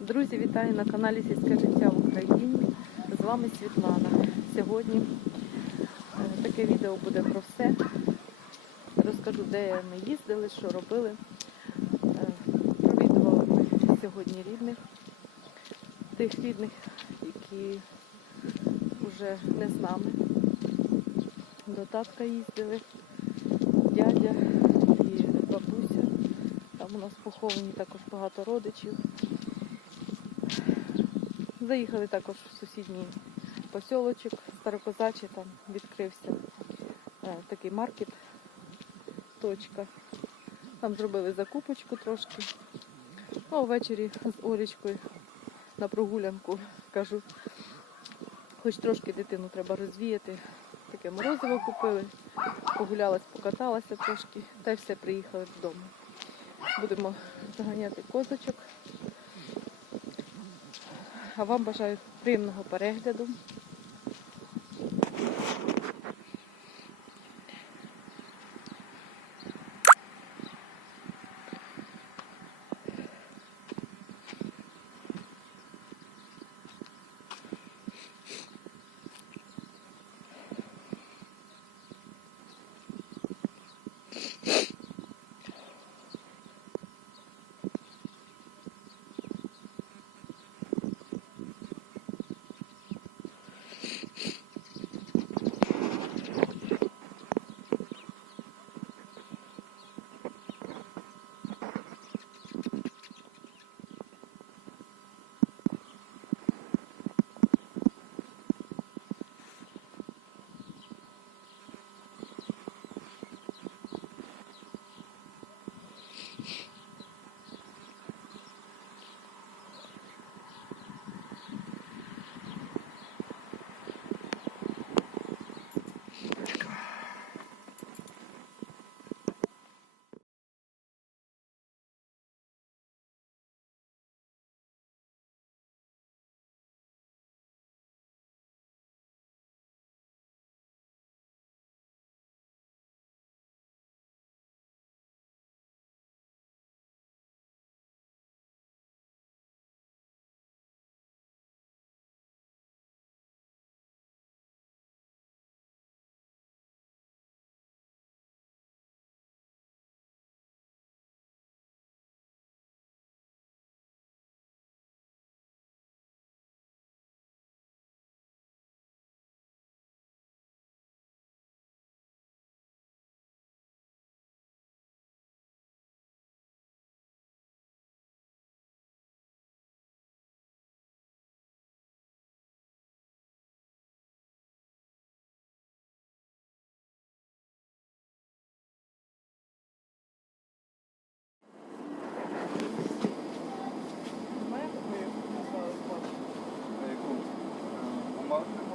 Друзі, вітаю на каналі Сільське життя в Україні. З вами Світлана. Сьогодні е, таке відео буде про все. Розкажу, де ми їздили, що робили. Е, Провідували сьогодні рідних, тих рідних, які вже не з нами. До татка їздили, дядя і бабуся. Там у нас поховані також багато родичів. Заїхали також в сусідній посілочок Старокозачий, там відкрився е, такий маркет, точка. Там зробили закупочку трошки. Ну, ввечері з Олічкою на прогулянку кажу, хоч трошки дитину треба розвіяти. Таке морозиво купили, погулялась, покаталася трошки, та й все, приїхали додому. Будемо заганяти козочок. А вам бажаю приємного перегляду. about